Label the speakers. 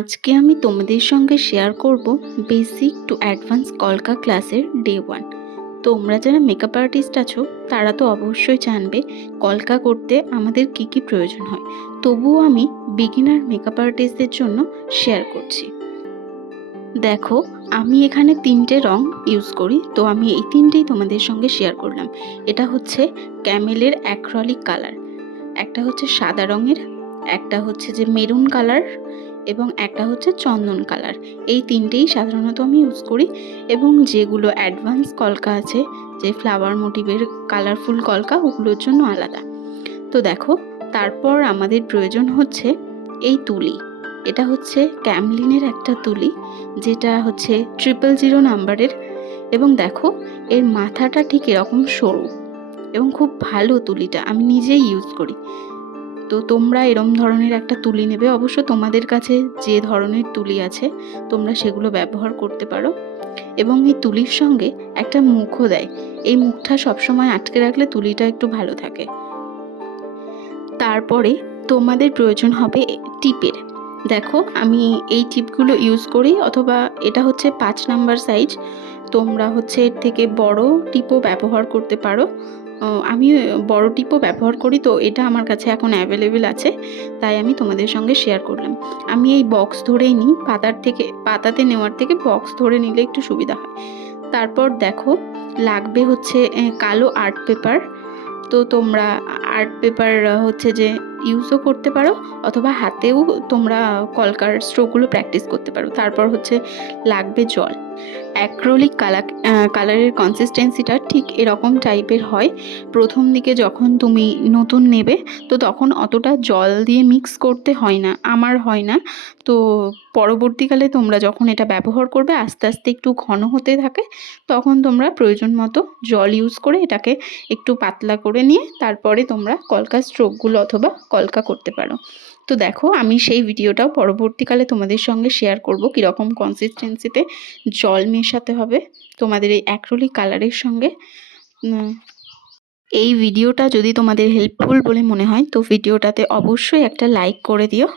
Speaker 1: আজকে আমি তোমাদের সঙ্গে শেয়ার করব বেসিক টু অ্যাডভান্স কলকা ক্লাসের ডে ওয়ান তোমরা যারা মেকআপ আর্টিস্ট আছো, তারা তো অবশ্যই জানবে কলকা করতে আমাদের কি কি প্রয়োজন হয়। তবুও আমি বিগিনার মেকআপ আর্টিস্টদের জন্য শেয়ার করছি। দেখো, আমি এখানে তিনটে রং ইউজ করি, তো আমি এই তিনটেই তোমাদের সঙ্গে শেয়ার করলাম। এটা হচ্ছে ক্যামেলের অ্যাক্রলিক কালার একটা হচ্ছে সাদা রঙের একটা হচ্ছে যে মেরুন কালার এবং একটা হচ্ছে চন্দন কালার। এই তিনটেই সাধারণত আমি ইউজ করি এবং যেগুলো অ্যাডভান্স কলকা আছে, যে ফ্লাওয়ার মোটিভের কালারফুল কলকা, ওগুলোর জন্য আলাদা। তো দেখো, তারপর আমাদের প্রয়োজন হচ্ছে এই তুলি। এটা হচ্ছে ক্যামলিনের একটা তুলি, যেটা হচ্ছে ট্রিপল জিরো নাম্বারের এবং দেখো, এর মাথাটা ঠিক এরকম সরু এবং খুব ভালো তুলিটা আমি নিজেই ইউজ করি। তো তোমরা এরম ধরনের একটা তুলি নেবে। অবশ্য তোমাদের কাছে যে ধরনের তুলি আছে, তোমরা সেগুলো ব্যবহার করতে পারো। এবং এই তুলির সঙ্গে একটা মুখও দেয়। এই মুখটা সবসময় আটকে রাখলে তুলিটা একটু ভালো থাকে। তারপরে তোমাদের প্রয়োজন হবে টিপের। দেখো, আমি এই টিপগুলো ইউজ করি, অথবা এটা হচ্ছে পাঁচ নাম্বার সাইজ তোমরা হচ্ছে এর থেকে বড় টিপও ব্যবহার করতে পারো। আমি বড় টিপও ব্যবহার করি তো, এটা আমার কাছে এখন অ্যাভেলেবেল আছে, তাই আমি তোমাদের সঙ্গে শেয়ার করলাম। আমি এই বক্স ধরেই নিই, পাতার থেকে, পাতাতে নেওয়ার থেকে বক্স ধরে নিলে একটু সুবিধা হয়। তারপর দেখো, লাগবে হচ্ছে কালো আর্ট পেপার তো তোমরা আর্ট পেপার হচ্ছে যে ইউজও করতে পারো, অথবা হাতেও তোমরা কলকার স্ট্রোকগুলো প্র্যাকটিস করতে পারো। তারপর হচ্ছে, লাগবে জল। অ্যাক্রোলিক কালার কালারের কনসিস্টেন্সিটা ঠিক এরকম টাইপের হয়। প্রথম দিকে যখন তুমি নতুন নেবে, তো তখন অতটা জল দিয়ে মিক্স করতে হয় না, আমার হয় না। তো পরবর্তীকালে তোমরা যখন এটা ব্যবহার করবে, আস্তে আস্তে একটু ঘন হতে থাকে, তখন তোমরা প্রয়োজন মতো জল ইউজ করে এটাকে একটু পাতলা করে নিয়ে, তারপরে তোমরা কলকা স্ট্রোকগুলো অথবা কলকা করতে পারো। তো দেখো, আমি সেই ভিডিওটাও পরবর্তীকালে তোমাদের সঙ্গে শেয়ার করব কীরকম কনসিস্টেন্সিতে জল মেশাতে হবে তোমাদের এই অ্যাক্রোলিক কালারের সঙ্গে। এই ভিডিওটা যদি তোমাদের হেল্পফুল বলে মনে হয়, তো ভিডিওটাতে অবশ্যই একটা লাইক করে দিও।